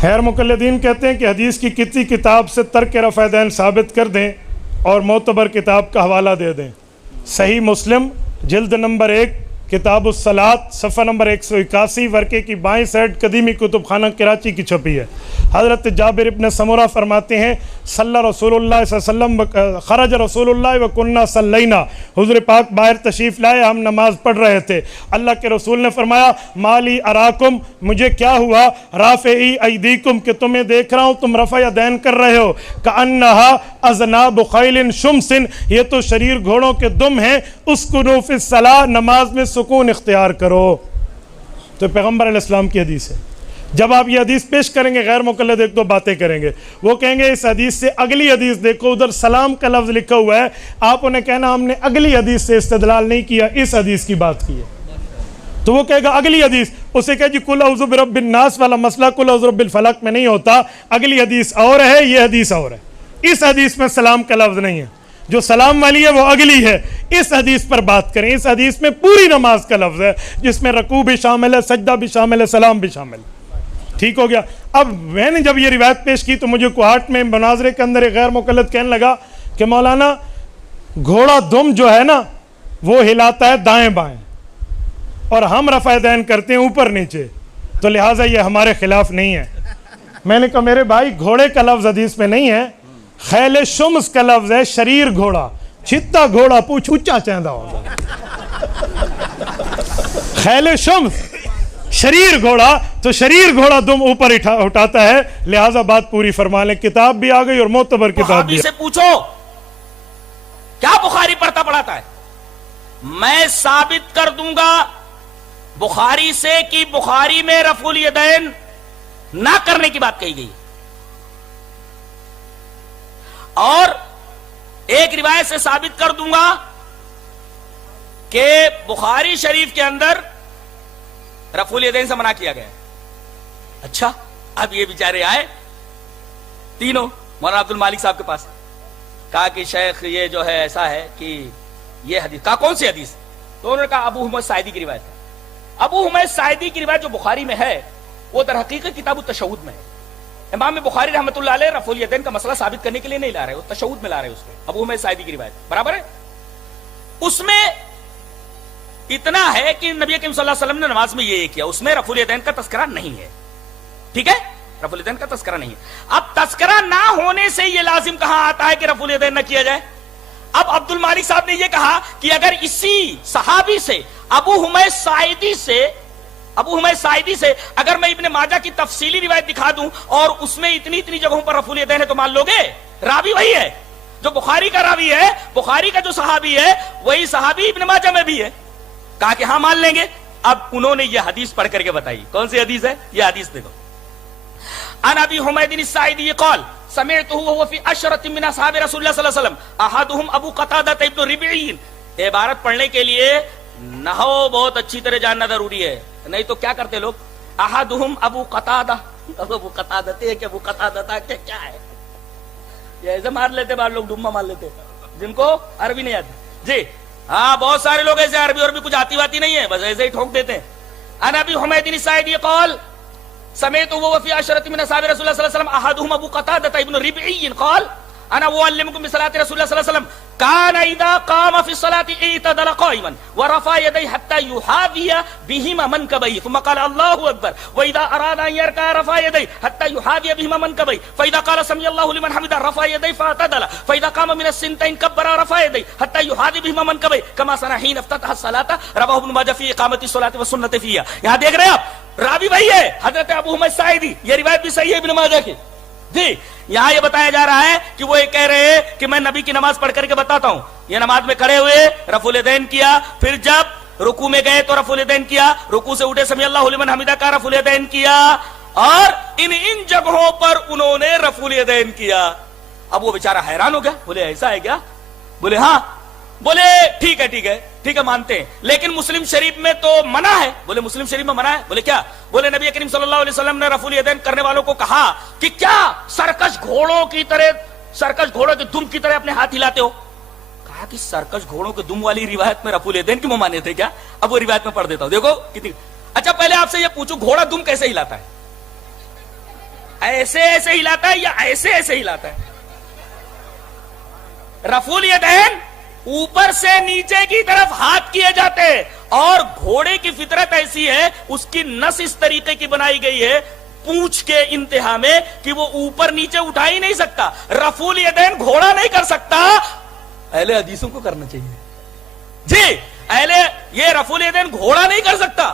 خیر مقلدین کہتے ہیں کہ حدیث کی کسی کتاب سے ترک رفع دین ثابت کر دیں اور معتبر کتاب کا حوالہ دے دیں۔ صحیح مسلم جلد نمبر 1 کتاب الصلاۃ صفحہ نمبر 181 ورقے کی بائیں سائڈ قدیمی کتب خانہ کراچی کی چھپی ہے۔ حضرت جابر ابن سمرہ فرماتے ہیں صلی رسول اللہ صلی اللہ علیہ وسلم خرج رسول اللہ وکنہ صلینا، حضور پاک باہر تشریف لائے، ہم نماز پڑھ رہے تھے، اللہ کے رسول نے فرمایا مالی اراکم، مجھے کیا ہوا، رافعی ایدیکم، کہ تمہیں دیکھ رہا ہوں تم رفع یدین کر رہے ہو، کأنہا اذناب خیل شمس، یہ تو شریر گھوڑوں کے دم ہیں، اسکنوا فی الصلاۃ، نماز میں سکون اختیار کرو۔ تو پیغمبر علیہ السلام کی حدیث ہے۔ جب آپ یہ حدیث پیش کریں گے غیر مقلد ایک دو باتیں کریں گے، وہ کہیں گے اس حدیث سے اگلی حدیث دیکھو، ادھر سلام کا لفظ لکھا ہوا ہے، آپ انہیں کہنا ہم نے اگلی حدیث سے استدلال نہیں کیا، اس حدیث کی بات کی ہے۔ تو وہ کہے گا اگلی حدیث، اسے کہے جی قل اعوذ برب الناس والا مسئلہ قل اعوذ برب الفلق میں نہیں ہوتا، اگلی حدیث اور ہے، یہ حدیث اور ہے، اس حدیث میں سلام کا لفظ نہیں ہے، جو سلام والی ہے وہ اگلی ہے، اس حدیث پر بات کریں۔ اس حدیث میں پوری نماز کا لفظ ہے جس میں رکوع بھی شامل ہے، سجدہ بھی شامل ہے، سلام بھی شامل ہے۔ ٹھیک ہو گیا۔ اب میں نے جب یہ روایت پیش کی تو مجھے کوہاٹ میں مناظرے کے اندر ایک غیر مقلد کہنے لگا کہ مولانا گھوڑا دم جو ہے نا وہ ہلاتا ہے دائیں بائیں اور ہم رفع دین کرتے ہیں اوپر نیچے، تو لہٰذا یہ ہمارے خلاف نہیں ہے۔ میں نے کہا میرے بھائی گھوڑے کا لفظ حدیث میں نہیں ہے، خیل شمس کا لفظ ہے، شریر گھوڑا، چھتا گھوڑا پوچھ اونچا چاہتا ہوگا، خیل شمس شریر گھوڑا، تو شریر گھوڑا دم اوپر اٹھاتا ہے، لہٰذا بات پوری فرما لیں۔ کتاب بھی آ گئی اور معتبر کتاب بھی۔ سے پوچھو کیا بخاری پڑھتا پڑھاتا ہے، میں ثابت کر دوں گا بخاری سے کہ بخاری میں رفع الیدین نہ کرنے کی بات کہی گئی، اور ایک روایت سے ثابت کر دوں گا کہ بخاری شریف کے اندر رفع الیدین سے منع کیا گیا ہے۔ اچھا اب یہ بیچارے آئے تینوں مولانا عبد المالک صاحب کے پاس، کہا کہ شیخ یہ جو ہے ایسا ہے کہ یہ حدیث، کہا کون سی حدیث؟ تو انہوں نے کہا ابو حمید ساعدی کی روایت ہے۔ ابو حمید ساعدی کی روایت جو بخاری میں ہے وہ در حقیقت کتاب التشہد میں ہے۔ امام بخاری رحمۃ اللہ علیہ رفع الیدین کا مسئلہ ثابت کرنے کے لیے نہیں لا رہے، وہ تشہد میں لا رہے اس کو، ابو حمید ساعدی کی روایت برابر ہے۔ اس میں اتنا ہے کہ نبی کریم صلی اللہ علیہ وسلم نے نماز میں یہ کیا، اس میں رفع الیدین کا تذکرہ نہیں ہے، ٹھیک ہے، رفع الیدین کا تذکرہ نہیں ہے۔ اب تذکرہ نہ ہونے سے یہ لازم کہاں آتا ہے کہ رفع الیدین نہ کیا جائے؟ اب عبد المالک صاحب نے یہ کہا کہ اگر اسی صحابی سے ابو حمید ساعدی سے اگر میں ابن ماجہ کی تفصیلی روایت دکھا دوں اور اس میں اتنی جگہوں پر رفع الیدین ہے تو مان لو گے؟ راوی وہی ہے جو بخاری کا راوی ہے، بخاری کا جو صحابی ہے وہی صحابی ابن ماجہ میں بھی ہے، کہا کہ ہاں مان لیں گے۔ اب انہوں نے یہ حدیث پڑھ کر کے بتائی، کون سی حدیث ہے؟ یہ حدیث دیکھو، عن ابی حمید الساعدی قال سمعته وهو في عشرة من اصحاب رسول اللہ صلی اللہ علیہ وسلم احدهم ابو قتادہ ابن ربعی۔ عبارت پڑھنے کے لیے نحو بہت اچھی طرح جاننا ضروری ہے، نہیں تو کیا کرتے لوگ، احدهم ابو قتادہ، ابو قتادہ کہ ابو قتادہ تھا کہ کیا ہے، یہ ایسے مار لیتے بعض لوگ، ڈما مار لیتے جن کو عربی نہیں آتی۔ جی ہاں بہت سارے لوگ ایسے عربی اور بھی کچھ آتی واتی نہیں ہے، بس ایسے ہی ٹھوک دیتے ہیں۔ عن ابی حمید الساعدی قال سمعت وهو في عشرة من اصحاب رسول الله صلى الله عليه وسلم احدهم ابو قتادة ابن ربعي قال انا اعلمكم بصلاة رسول الله صلى الله عليه وسلم كان اذا قام في الصلاة اعتدل قائما ورفع يديه حتى يحاذي بهما منكبيه ثم قال الله اكبر واذا اراد ان يركع رفع يديه حتى يحاذي بهما منكبيه فاذا قال سمع الله لمن حمده رفع يديه فاعتدل فاذا قام من السنتين كبر رفع يديه حتى يحاذي بهما منكبيه كما صنع حين افتتح الصلاة رواه ابن ماجه في اقامة الصلاة والسنة فيها۔ یہاں دیکھ رہے ہیں آپ راوی وہی ہے حضرت ابو حمید ساعدی، یہ روایت بھی صحیح ہے ابن ماجہ کی۔ جی یہاں یہ بتایا جا رہا ہے کہ وہ یہ کہہ رہے ہیں کہ میں نبی کی نماز پڑھ کر کے بتاتا ہوں، یہ نماز میں کھڑے ہوئے رفع الیدین کیا، پھر جب رکوع میں گئے تو رفع الیدین کیا، رکوع سے اٹھے سمیع اللہ لمن حمدہ کا رفع الیدین کیا، اور ان جگہوں پر انہوں نے رفع الیدین کیا۔ اب وہ بیچارہ حیران ہو گیا، بولے ایسا ہے کیا؟ بولے ہاں، بولے ٹھیک ہے مانتے ہیں، لیکن مسلم شریف میں تو منع ہے۔ بولے مسلم شریف میں منع ہے؟ بولے کیا؟ بولے نبی کریم صلی اللہ علیہ وسلم نے رفع الیدین کرنے والوں کو کہا کہ کیا سرکش گھوڑوں کی طرح، سرکش گھوڑوں کے دم کی طرح اپنے ہاتھ ہلاتے ہو؟ کہا کہ سرکش گھوڑوں کے دم والی روایت میں رفع الیدین کیوں مانے تھے کیا؟ اب وہ روایت میں پڑھ دیتا ہوں، دیکھو کتنی۔ اچھا پہلے آپ سے یہ پوچھو گھوڑا دم کیسے ہلاتا ہے؟ ایسے ایسے ہلاتا ہے یا ایسے ایسے ہلاتا ہے؟ رفع الیدین اوپر سے نیچے کی طرف ہاتھ کیے جاتے ہیں، اور گھوڑے کی فطرت ایسی ہے، اس کی نس اس طریقے کی بنائی گئی ہے پونچھ کے انتہا میں کہ وہ اوپر نیچے اٹھا ہی نہیں سکتا۔ رفع الیدین گھوڑا نہیں کر سکتا، اہل حدیثوں کو کرنا چاہیے جی۔ یہ رفع الیدین گھوڑا نہیں کر سکتا،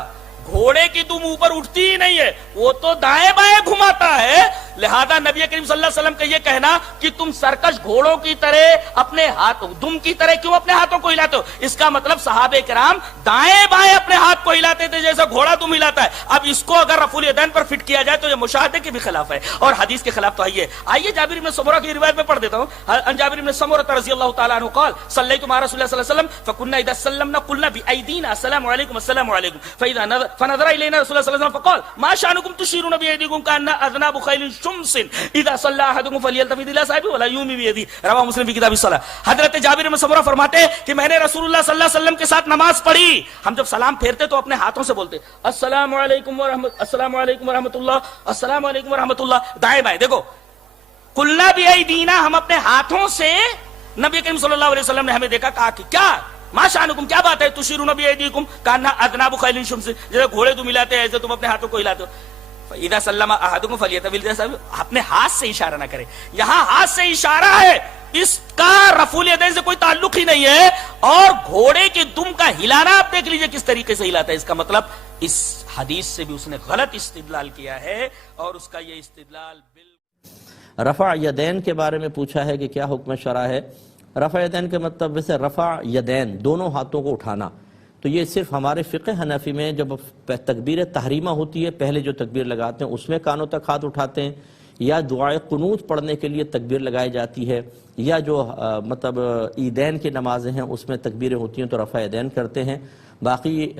گھوڑے کی دم اوپر اٹھتی ہی نہیں ہے، وہ تو دائیں بائیں گھماتا ہے۔ لہذا نبی کریم صلی اللہ علیہ وسلم کا یہ کہنا کہ تم سرکش گھوڑوں کی طرح اپنے ہاتھوں دم کی طرح کیوں اپنے ہاتھوں کو ہلاتے ہو، اس کا مطلب صحابہ کرام دائیں بائیں اپنے ہاتھ کو ہلاتے تھے جیسا گھوڑا دم ہلاتا ہے۔ اب اس کو اگر رفع الیدین پر فٹ کیا جائے تو یہ مشاہدے کے بھی خلاف ہے اور حدیث کے خلاف۔ تو آئیے جابر بن سمرہ کی روایت میں پڑھ دیتا ہوں۔ ان جابر بن سمرہ رضی اللہ تعالیٰ عنہ قال صلیت مع رسول اللہ صلی اللہ علیہ وسلم فكنا اذا سلمنا قلنا بأيدينا السلام عليكم السلام عليكم فنظر الينا رسول الله صلى الله عليه وسلم فقال ما شأنكم تشيرون بأيديكم كأن أذناب خيل شمس اذا صلى احدكم فليلتفت الى صاحبه ولا يومي بيده رواه مسلم في كتاب الصلاة۔ حضرت جابر بن سمرہ فرماتے ہیں کہ میں نے رسول اللہ صلی اللہ علیہ وسلم کے ساتھ نماز پڑھی، ہم جب سلام پھیرتے تو اپنے ہاتھوں سے بولتے السلام علیکم ورحمۃ السلام علیکم ورحمۃ اللہ السلام علیکم ورحمۃ اللہ، دائیں بائیں۔ دیکھو قلنا بأیدینا، ہم اپنے ہاتھوں سے، نبی کریم صلی اللہ علیہ وسلم نے ہمیں دیکھا، کہا کہ کیا ما شأنکم، کیا بات ہے، تشیرون بأیدیکم کأن اذناب خیل شمس، جیسے گھوڑے تم ہلاتے ہیں ایسے تم اپنے ہاتھوں کو ہلاتے ہو۔ اذا سلم احدکم فلیتفت الی صاحبہ، اپنے ہاتھ سے اشارہ نہ کرے، یہاں ہاتھ سے اشارہ ہے، اس کا رفع الیدین سے کوئی تعلق ہی نہیں ہے۔ اور گھوڑے کے دم کا ہلانا آپ دیکھ لیجئے کس طریقے سے ہلاتا ہے، اس کا مطلب اس حدیث سے بھی اس نے غلط استدلال کیا ہے، اور اس کا یہ استدلال رفع یدین کے بارے میں پوچھا ہے کہ کیا حکم شرع ہے۔ رفع یدین کے مطلب ویسے رفع یدین دونوں ہاتھوں کو اٹھانا، تو یہ صرف ہمارے فقہ حنفی میں جب تکبیر تحریمہ ہوتی ہے پہلے جو تکبیر لگاتے ہیں اس میں کانوں تک ہاتھ اٹھاتے ہیں، یا دعائے قنوت پڑھنے کے لیے تکبیر لگائی جاتی ہے، یا جو مطلب عیدین کی نمازیں ہیں اس میں تکبیریں ہوتی ہیں تو رفع یدین کرتے ہیں۔ باقی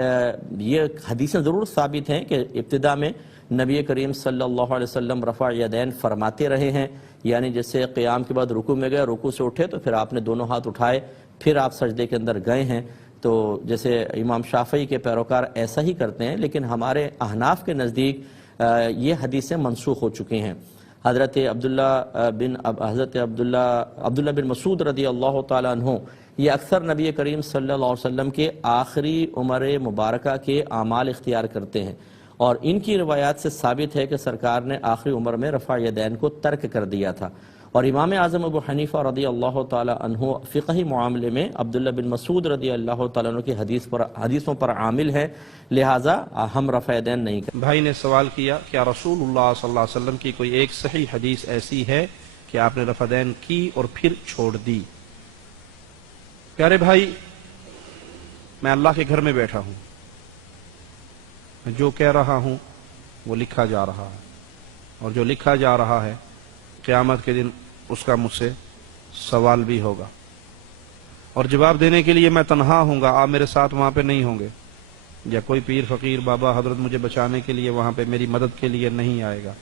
یہ حدیثیں ضرور ثابت ہیں کہ ابتدا میں نبی کریم صلی اللہ علیہ وسلم رفع یدین فرماتے رہے ہیں، یعنی جیسے قیام کے بعد رکوع میں گئے، رکوع سے اٹھے تو پھر آپ نے دونوں ہاتھ اٹھائے، پھر آپ سجدے کے اندر گئے ہیں۔ تو جیسے امام شافعی کے پیروکار ایسا ہی کرتے ہیں، لیکن ہمارے احناف کے نزدیک یہ حدیثیں منسوخ ہو چکی ہیں۔ حضرت عبداللہ بن مسعود رضی اللہ تعالیٰ عنہ یہ اکثر نبی کریم صلی اللہ علیہ وسلم کے آخری عمر مبارکہ کے اعمال اختیار کرتے ہیں، اور ان کی روایات سے ثابت ہے کہ سرکار نے آخری عمر میں رفع یدین کو ترک کر دیا تھا۔ اور امام اعظم ابو حنیفہ رضی اللہ تعالیٰ عنہ فقہی معاملے میں عبداللہ بن مسعود رضی اللہ تعالیٰ عنہ کی حدیثوں پر عامل ہے، لہٰذا ہم رفع یدین نہیں کرتے۔ بھائی نے سوال کیا کیا رسول اللہ صلی اللہ علیہ وسلم کی کوئی ایک صحیح حدیث ایسی ہے کہ آپ نے رفع یدین کی اور پھر چھوڑ دی؟ پیارے بھائی، میں اللہ کے گھر میں بیٹھا ہوں، میں جو کہہ رہا ہوں وہ لکھا جا رہا ہے، اور جو لکھا جا رہا ہے قیامت کے دن اس کا مجھ سے سوال بھی ہوگا، اور جواب دینے کے لیے میں تنہا ہوں گا، آپ میرے ساتھ وہاں پہ نہیں ہوں گے، یا کوئی پیر فقیر بابا حضرت مجھے بچانے کے لیے وہاں پہ میری مدد کے لیے نہیں آئے گا۔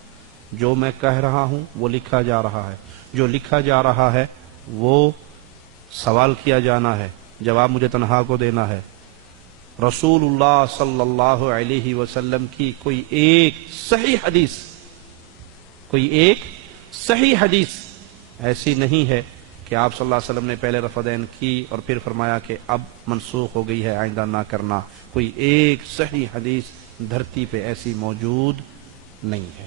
جو میں کہہ رہا ہوں وہ لکھا جا رہا ہے، جو لکھا جا رہا ہے وہ سوال کیا جانا ہے، جواب مجھے تنہا کو دینا ہے۔ رسول اللہ صلی اللہ علیہ وسلم کی کوئی ایک صحیح حدیث ایسی نہیں ہے کہ آپ صلی اللہ علیہ وسلم نے پہلے رفع یدین کی اور پھر فرمایا کہ اب منسوخ ہو گئی ہے، آئندہ نہ کرنا۔ کوئی ایک صحیح حدیث دھرتی پہ ایسی موجود نہیں ہے۔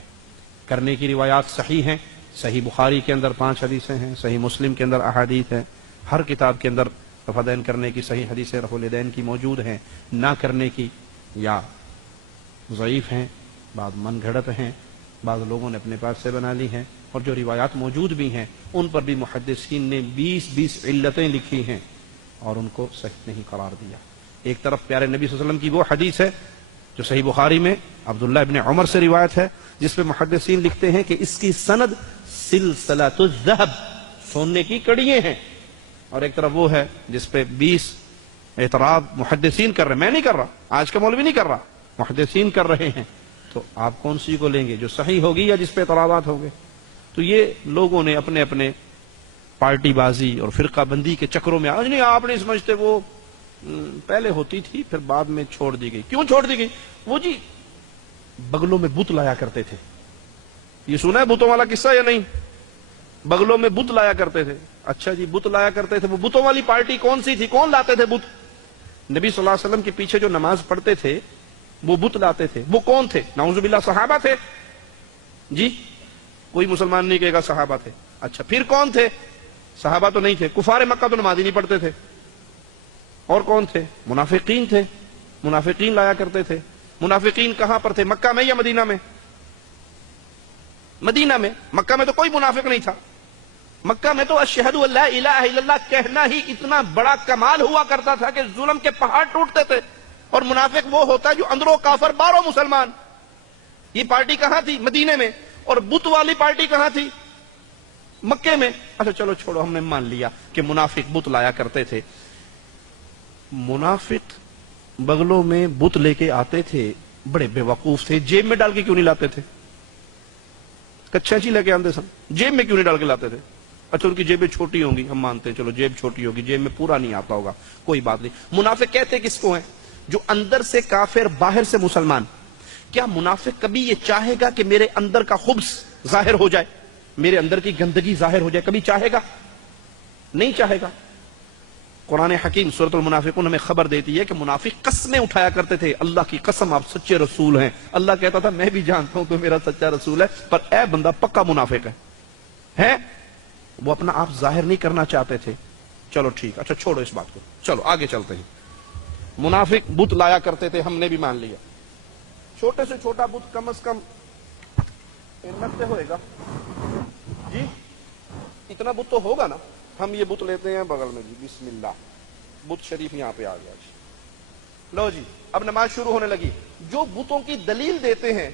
کرنے کی روایات صحیح ہیں، صحیح بخاری کے اندر 5 حدیثیں ہیں، صحیح مسلم کے اندر احادیث ہیں، ہر کتاب کے اندر رفع یدین کرنے کی صحیح حدیثیں رفع الیدین کی موجود ہیں، نہ کرنے کی یا ضعیف ہیں، بعض من گھڑت ہیں، بعض لوگوں نے اپنے پاس سے بنا لی ہیں، اور جو روایات موجود بھی ہیں ان پر بھی محدثین نے 20 علتیں لکھی ہیں اور ان کو صحیح نہیں قرار دیا۔ ایک طرف پیارے نبی صلی اللہ علیہ وسلم کی وہ حدیث ہے جو صحیح بخاری میں عبداللہ ابن عمر سے روایت ہے، جس پہ محدثین لکھتے ہیں کہ اس کی سند سلسلۃ الذہب، سونے کی کڑیاں ہیں، اور ایک طرف وہ ہے جس پہ 20 اعتراض محدثین کر رہے ہیں، میں نہیں کر رہا، آج کا مولوی نہیں کر رہا، محدثین کر رہے ہیں۔ تو آپ کون سی کو لیں گے، جو صحیح ہوگی یا جس پہ اعتراضات ہوں گے؟ تو یہ لوگوں نے اپنے اپنے پارٹی بازی اور فرقہ بندی کے چکروں میں، آج نہیں آپ نہیں سمجھتے، وہ پہلے ہوتی تھی پھر بعد میں چھوڑ دی گئی۔ کیوں چھوڑ دی گئی؟ وہ جی بغلوں میں بت لایا کرتے تھے، یہ سنا ہے بتوں والا قصہ یا نہیں؟ بغلوں میں بت لایا کرتے تھے. اچھا جی بت لایا کرتے تھے, وہ بتوں والی پارٹی کون سی تھی؟ کون لاتے تھے بت؟ نبی صلی اللہ علیہ وسلم کے پیچھے جو نماز پڑھتے تھے وہ بت لاتے تھے. وہ کون تھے؟ نعوذ باللہ صحابہ تھے جی. کوئی مسلمان نہیں کہے گا صحابہ تھے. اچھا پھر کون تھے؟ صحابہ تو نہیں تھے. کفار مکہ تو نماز ہی نہیں پڑھتے تھے. اور کون تھے؟ منافقین تھے. منافقین لایا کرتے تھے. منافقین کہاں پر تھے؟ مکہ میں یا مدینہ میں؟ مدینہ میں. مکہ میں تو کوئی منافق نہیں تھا. مکہ میں تو اشہدو ان لا الہ الا اللہ کہنا ہی اتنا بڑا کمال ہوا کرتا تھا کہ ظلم کے پہاڑ ٹوٹتے تھے. اور منافق وہ ہوتا ہے جو اندروں کافر باہروں مسلمان. یہ پارٹی کہاں تھی؟ مدینے میں. اور بت والی پارٹی کہاں تھی؟ مکے میں. اچھا چلو چھوڑو, ہم نے مان لیا کہ منافق بت لایا کرتے تھے. منافق بغلوں میں بت لے کے آتے تھے, بڑے بے وقوف تھے. جیب میں ڈال کے کیوں نہیں لاتے تھے؟ کچا چی لے کے آتے سن, جیب میں کیوں نہیں ڈال کے لاتے تھے؟ اچھا ان کی جیبیں چھوٹی ہوں گی, ہم مانتے ہیں, چلو جیب چھوٹی ہوگی, جیب میں پورا نہیں آتا ہوگا, کوئی بات نہیں. منافق کہتے کس کو ہیں؟ جو اندر سے کافر باہر سے مسلمان. کیا منافق کبھی یہ چاہے گا کہ میرے اندر کا خبث ظاہر ہو جائے, میرے اندر کی گندگی ظاہر ہو جائے؟ کبھی چاہے گا؟ نہیں چاہے گا. قرآن حکیم سورۃ المنافقون ہمیں خبر دیتی ہے کہ منافق قسمیں اٹھایا کرتے تھے. اللہ کی قسم آپ سچے رسول ہیں. اللہ کہتا تھا میں بھی جانتا ہوں تو میرا سچا رسول ہے, پر اے بندہ پکا منافق ہے. وہ اپنا آپ ظاہر نہیں کرنا چاہتے تھے. چلو ٹھیک, اچھا چھوڑو اس بات کو, چلو آگے چلتے ہیں. منافق بت لایا کرتے تھے, ہم نے بھی مان لیا. چھوٹے سے چھوٹا بت کم از کم نقطے ہوئے گا جی, اتنا بت تو ہوگا نا. ہم یہ بت لیتے ہیں بغل میں جی, بسم اللہ, بت شریف یہاں پہ آ گیا جی. لو جی اب نماز شروع ہونے لگی. جو بتوں کی دلیل دیتے ہیں,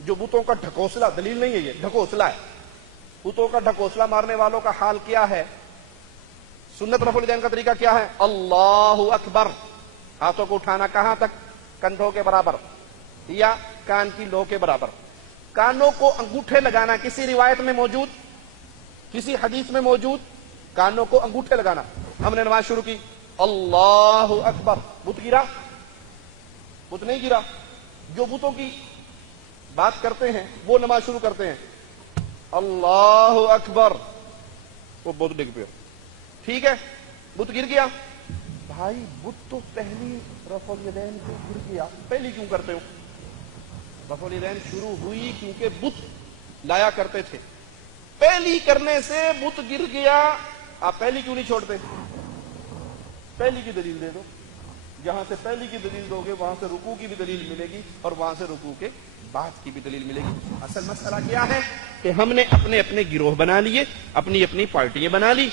جو بتوں کا ڈھکوسلا, دلیل نہیں ہے یہ, ڈھکوسلا ہے. بتوں کا ڈھکوسلا مارنے والوں کا حال کیا ہے؟ سنت رفع الیدین کا طریقہ کیا ہے؟ اللہ اکبر. ہاتھوں کو اٹھانا کہاں تک؟ کندھوں کے برابر یا کان کی لو کے برابر. کانوں کو انگوٹھے لگانا کسی روایت میں موجود, کسی حدیث میں موجود؟ کانوں کو انگوٹھے لگانا. ہم نے نماز شروع کی, اللہ اکبر, بت گرا؟ بت نہیں گرا. جو بتوں کی بات کرتے ہیں وہ نماز شروع کرتے ہیں اللہ اکبر, وہ بت ڈگ پہ. ٹھیک ہے, بت گر گیا. بھائی بت تو پہلی رفع الیدین پہ گر گیا, پہلی کیوں کرتے ہو؟ رفع الیدین شروع ہوئی کیونکہ بت لایا کرتے تھے. پہلی کرنے سے بت گر گیا, آپ پہلی کیوں نہیں چھوڑتے؟ پہلی کی دلیل دے دو. جہاں سے پہلی کی دلیل دو گے وہاں سے رکوع کی بھی دلیل ملے گی, اور وہاں سے رکوع کے بعد کی بھی دلیل ملے گی. اصل مسئلہ کیا ہے کہ ہم نے اپنے اپنے گروہ بنا لیے, اپنی اپنی پارٹیاں بنا لی,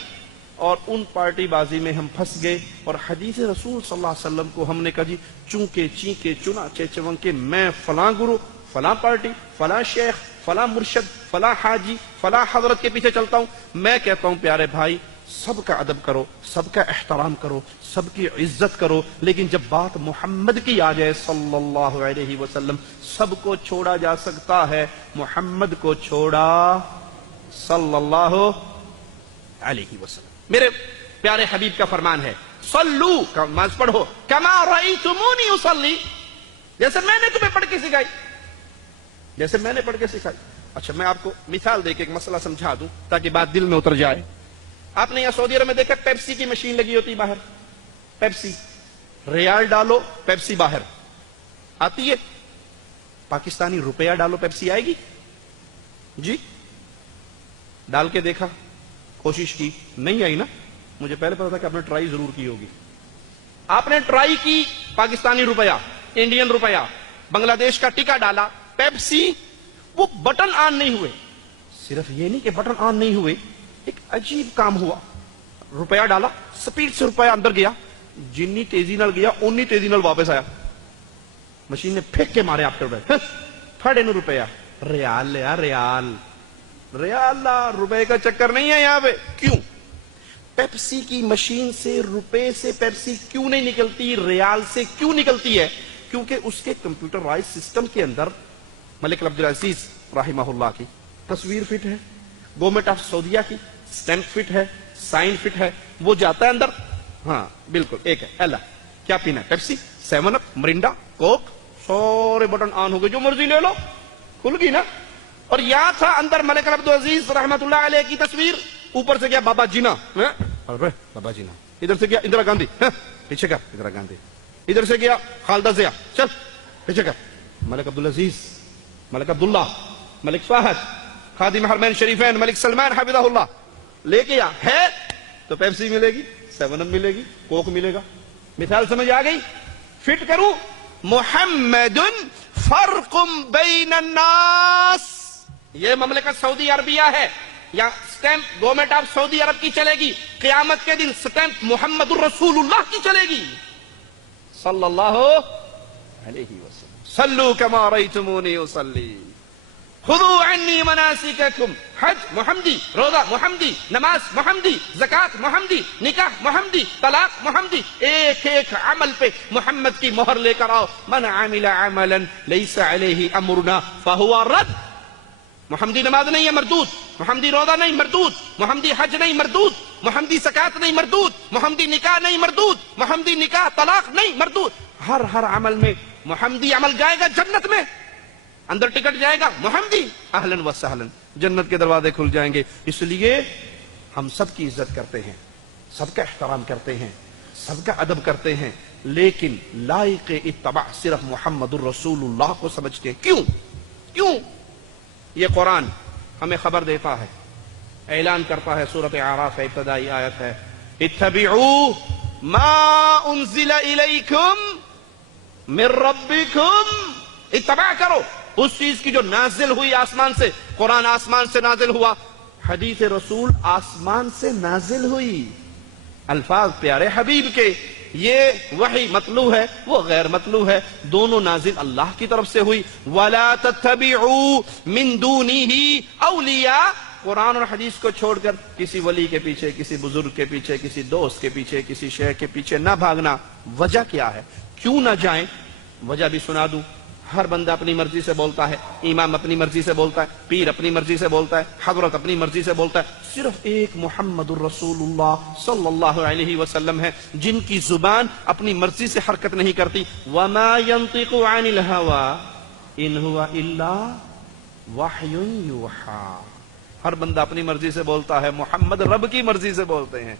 اور ان پارٹی بازی میں ہم پھنس گئے. اور حدیث رسول صلی اللہ علیہ وسلم کو ہم نے کہا جی چونکے چینکے چنانچہ چونکے میں فلاں گروہ, فلاں پارٹی, فلاں شیخ, فلاں مرشد, فلاں حاجی, فلاں حضرت کے پیچھے چلتا ہوں. میں کہتا ہوں پیارے بھائی, سب کا ادب کرو, سب کا احترام کرو, سب کی عزت کرو, لیکن جب بات محمد کی آ جائے صلی اللہ علیہ وسلم, سب کو چھوڑا جا سکتا ہے, محمد کو چھوڑا صلی اللہ علیہ وسلم. میرے پیارے حبیب کا فرمان ہے, صلو, نماز پڑھو, کما رأیتمونی اصلی, جیسے میں نے تمہیں پڑھ کے سکھائی, جیسے میں نے پڑھ کے سکھائی. اچھا میں آپ کو مثال دے کے ایک مسئلہ سمجھا دوں تاکہ بات دل میں اتر جائے. آپ نے یہاں سعودی عرب میں دیکھا پیپسی کی مشین لگی ہوتی باہر, پیپسی, ریال ڈالو پیپسی باہر آتی ہے. پاکستانی روپیہ ڈالو پیپسی آئے گی جی؟ ڈال کے دیکھا, کوشش کی, نہیں آئی نا. مجھے پہلے پتا تھا کہ آپ نے ٹرائی ضرور کی ہوگی. آپ نے ٹرائی کی, پاکستانی روپیہ, انڈین روپیہ, بنگلہ دیش کا ٹکا ڈالا, پیپسی, وہ بٹن آن نہیں ہوئے. صرف یہ نہیں کہ بٹن آن نہیں ہوئے, ایک عجیب کام ہوا. روپیہ ڈالا, سپیڈ سے روپیہ اندر گیا, جنی تیزی نال گیا انی تیزی نال واپس آیا. مشین نے پھینک کے مارے آپ کے پھڑے نو روپیہ. ریال لیا, ریال, ریال لا, روپے کا چکر نہیں ہے یہاں پہ. کیوں؟ پیپسی کی مشین سے روپے سے پیپسی کیوں نہیں نکلتی, ریال سے کیوں نکلتی ہے؟ کیونکہ اس کے کمپیوٹرائز سسٹم کے اندر ملک عبدالعزیز رحمہ اللہ کی تصویر فٹ ہے, گورنمنٹ آف سعودیہ کی اسٹیمپ فٹ ہے, سائن فٹ ہے, وہ جاتا ہے اندر. ہاں بالکل ایک ہے, اللہ کیا پینا ہے, پیپسی, 7 اپ, مرنڈا, کوک, سارے بٹن آن ہو گئے, جو مرضی لے لو, کھل گئی نا. اور یہاں تھا اندر ملک عبدالعزیز رحمت اللہ علیہ کی تصویر، اوپر سے کیا بابا جینا، بابا جینا، ادھر سے کیا اندرا گاندھی، پیچھے کر اندرا گاندھی، ادھر سے کیا خالدہ ضیاء، چل پیچھے کر ملک عبدالعزیز، ملک عبداللہ، ملک فہد، خادم حرمین شریفین ملک سلمان حفظہ اللہ، لے کے ہے تو پیپسی ملے گی، 7 اپ ملے گی، کوک ملے گا. مثال سمجھ آ گئی؟ فٹ کروں، محمد فرق بین الناس، یہ مملکت سعودی عربیہ ہے، یا سٹیمپ گورنمنٹ آف سعودی عرب کی چلے گی، قیامت کے دن سٹیمپ محمد الرسول اللہ کی چلے گی صلی اللہ علیہ وسلم. صلو کما رأیتمونی اصلی، خذوا عنی مناسککم، حج محمدی، روزہ محمدی، نماز محمدی، زکوٰۃ محمدی، نکاح محمدی، طلاق محمدی، ایک ایک عمل پہ محمد کی مہر لے کر آؤ. من عمل عملا لیس علیہ امرنا فہو رد. محمدی نماز نہیں ہے مردود، محمدی روزہ نہیں مردود، محمدی حج نہیں مردود، محمدی زکوٰۃ نہیں مردود، محمدی نکاح نہیں مردود، محمدی نکاح طلاق نہیں مردود. ہر عمل میں محمدی عمل جائے گا جنت میں، اندر ٹکٹ جائے گا محمدی، اہلاً و سہلاً، جنت کے دروازے کھل جائیں گے. اس لیے ہم سب کی عزت کرتے ہیں، سب کا احترام کرتے ہیں، سب کا ادب کرتے ہیں، لیکن لائق اتباع صرف محمد الرسول اللہ کو سمجھتے ہیں. کیوں؟ یہ قرآن ہمیں خبر دیتا ہے، اعلان کرتا ہے، سورۃ اعراف ابتدائی آیت ہے، اتبعوا ما انزل الیکم من ربکم، اتباع کرو اس چیز کی جو نازل ہوئی آسمان سے. قرآن آسمان سے نازل ہوا، حدیث رسول آسمان سے نازل ہوئی، الفاظ پیارے حبیب کے. یہ وحی مطلوع ہے، وہ غیر مطلوع ہے، دونوں نازل اللہ کی طرف سے ہوئی. وَلَا تَتَّبِعُوا مِن دُونِهِ اولیاء، قرآن اور حدیث کو چھوڑ کر کسی ولی کے پیچھے، کسی بزرگ کے پیچھے، کسی دوست کے پیچھے، کسی شیخ کے پیچھے نہ بھاگنا. وجہ کیا ہے؟ کیوں نہ جائیں؟ وجہ بھی سنا دوں. ہر بندہ اپنی مرضی سے بولتا ہے، امام اپنی مرضی سے بولتا ہے، پیر اپنی مرضی سے بولتا ہے، حضرت اپنی مرضی سے بولتا ہے. صرف ایک محمد الرسول اللہ صلی اللہ علیہ وسلم ہے جن کی زبان اپنی مرضی سے حرکت نہیں کرتی. وَمَا يَنطِقُ عَنِ الْهَوَىٰ إِنْ هُوَ إِلَّا وَحْيٌ يُوحَىٰ. ہر بندہ اپنی مرضی سے بولتا ہے، محمد رب کی مرضی سے بولتے ہیں.